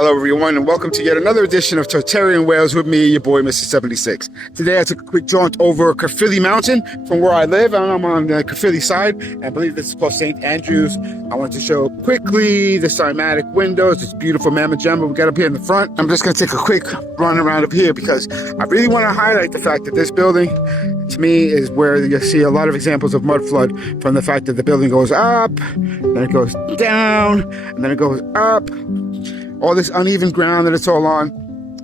Hello everyone and welcome to yet another edition of Tartarian Wales with me, your boy Mr. 76. Today I took a quick jaunt over Caerphilly Mountain from where I live, and I'm on the Caerphilly side. I believe this is called St. Andrews. I want to show quickly the cymatic windows, this beautiful mamma jamma we got up here in the front. I'm just going to take a quick run around up here because I really want to highlight the fact that this building, to me, is where you see a lot of examples of mudflood, from the fact that the building goes up, then it goes down, and then it goes up. All this uneven ground that it's all on.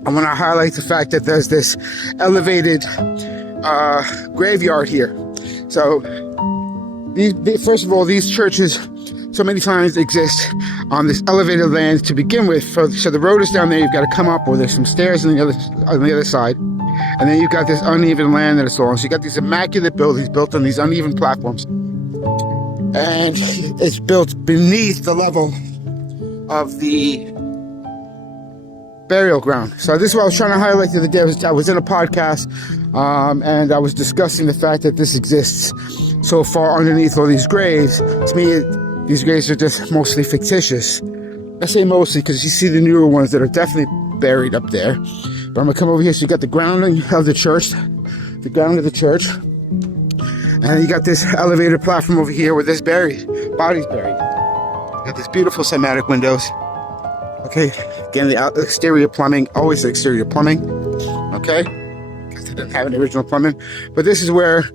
I want to highlight the fact that there's this elevated graveyard here. So, first of all, these churches so many times exist on this elevated land to begin with. So the road is down there. You've got to come up, or there's some stairs on the other side, and then you've got this uneven land that it's all on. So you got these immaculate buildings built on these uneven platforms, and it's built beneath the level of the burial ground. So this is what I was trying to highlight the other day. I was in a podcast and I was discussing the fact that this exists so far underneath all these graves. To me, these graves are just mostly fictitious. I say mostly because you see the newer ones that are definitely buried up there. But I'm going to come over here. So you got the grounding of the church, and you got this elevated platform over here where this body's buried. You got these beautiful cymatic windows. Okay, again, the exterior plumbing, always the exterior plumbing, okay, because they didn't have any original plumbing. But this is where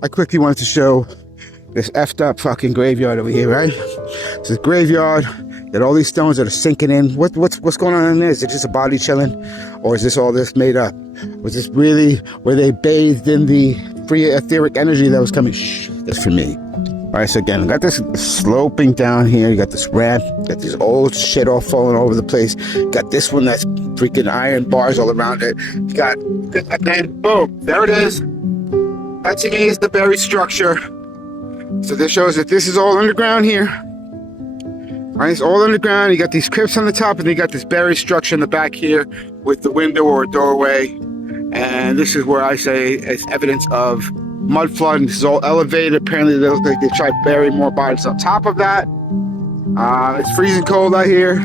I quickly wanted to show this effed up fucking graveyard over here, right? It's a graveyard, got all these stones that are sinking in. What's going on in there? Is it just a body chilling, or is this all this made up? Was this really, were they bathed in the free etheric energy that was coming? Shh, that's for me. All right, so again, I got this sloping down here. You got this ramp. You got this old shit all falling all over the place. You got this one that's freaking iron bars all around it. You got, and then boom, there it is. That to me is the buried structure. So this shows that this is all underground here. All right, it's all underground. You got these crypts on the top, and then you got this buried structure in the back here with the window or a doorway. And this is where I say it's evidence of mud flood, and this is all elevated. Apparently they tried to bury more bodies on top of that. It's freezing cold out here,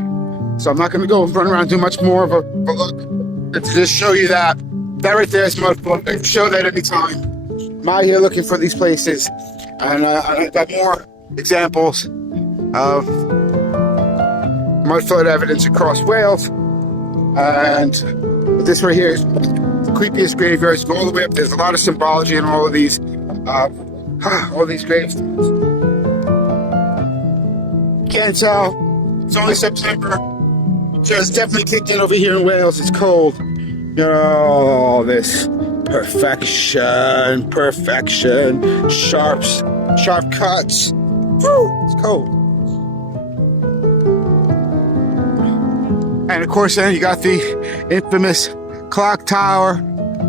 so I'm not going to go run around and do much more of a look. And to just show you that right there is mud flood. I can show that anytime. I'm out here looking for these places, and I've got more examples of mud flood evidence across Wales. And this right here is creepiest graveyards. Go all the way up. There's a lot of symbology in all of these graves. Can't tell. It's only September. So it's definitely kicked in over here in Wales. It's cold. Oh, this perfection, sharp cuts. Woo, it's cold. And of course, then you got the infamous clock tower.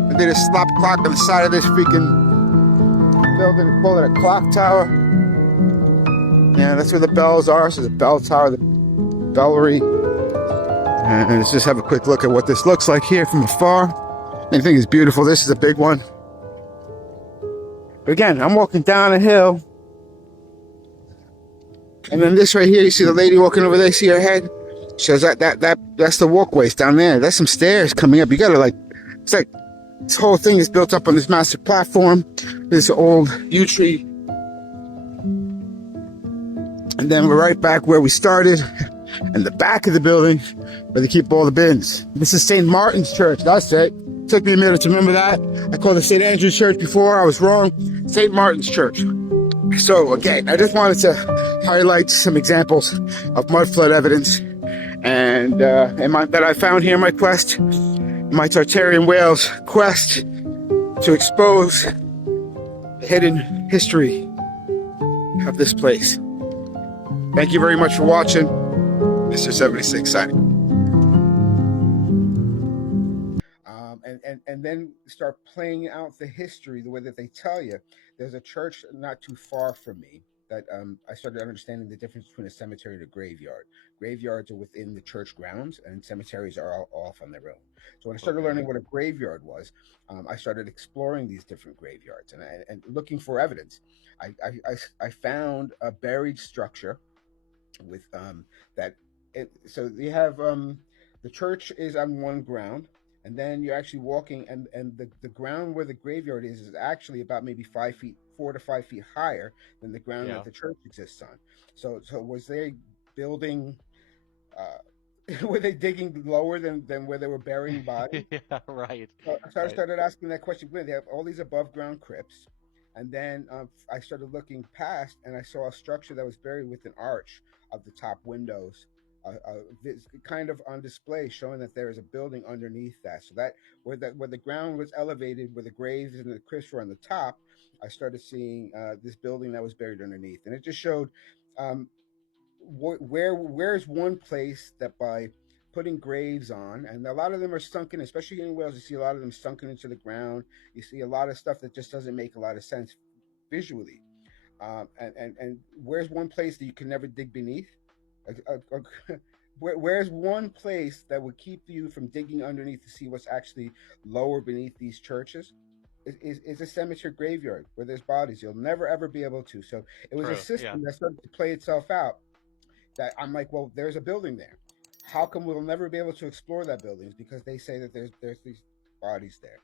They did a slap clock on the side of this freaking building and call it a clock tower. Yeah, that's where the bells are. So the bell tower, the bellery. And let's just have a quick look at what this looks like here from afar. I think it's beautiful. This is a big one. But again, I'm walking down a hill. And then this right here, you see the lady walking over there, see her head? Shows that's the walkways down there. That's some stairs coming up. You gotta it's like this whole thing is built up on this massive platform. This old yew tree. And then we're right back where we started, in the back of the building where they keep all the bins. This is St. Martin's Church. That's it. Took me a minute to remember that. I called it St. Andrew's Church before. I was wrong. St. Martin's Church. So again, I just wanted to highlight some examples of mud flood evidence and that I found here in my quest, my Tartarian Wales quest to expose the hidden history of this place. Thank you very much for watching. Mr. 76 signing. And then start playing out the history the way that they tell you. There's a church not too far from me that I started understanding the difference between a cemetery and a graveyard. Graveyards are within the church grounds, and cemeteries are all off on their own. So when I started learning what a graveyard was, I started exploring these different graveyards and looking for evidence. I found a buried structure with that. So you have The church is on one ground, and then you're actually walking, and the ground where the graveyard is actually about maybe 5 feet, 4 to 5 feet higher than the ground that the church exists on. So was they building? Were they digging lower than where they were burying bodies? Yeah, right. So I Right. started asking that question. They have all these above ground crypts, and then I started looking past, and I saw a structure that was buried with an arch of the top windows, kind of on display, showing that there is a building underneath that. So that where the ground was elevated, where the graves and the crypts were on the top, I started seeing this building that was buried underneath, and it just showed. Um, where's one place that by putting graves on, and a lot of them are sunken, especially in Wales, you see a lot of them sunken into the ground. You see a lot of stuff that just doesn't make a lot of sense visually. And where's one place that you can never dig beneath? Where's one place that would keep you from digging underneath to see what's actually lower beneath these churches? Is a cemetery graveyard where there's bodies. You'll never ever be able to. So it was a True. Yeah. system that started to play itself out, that I'm like, well, there's a building there. How come we'll never be able to explore that building? It's because they say that there's these bodies there.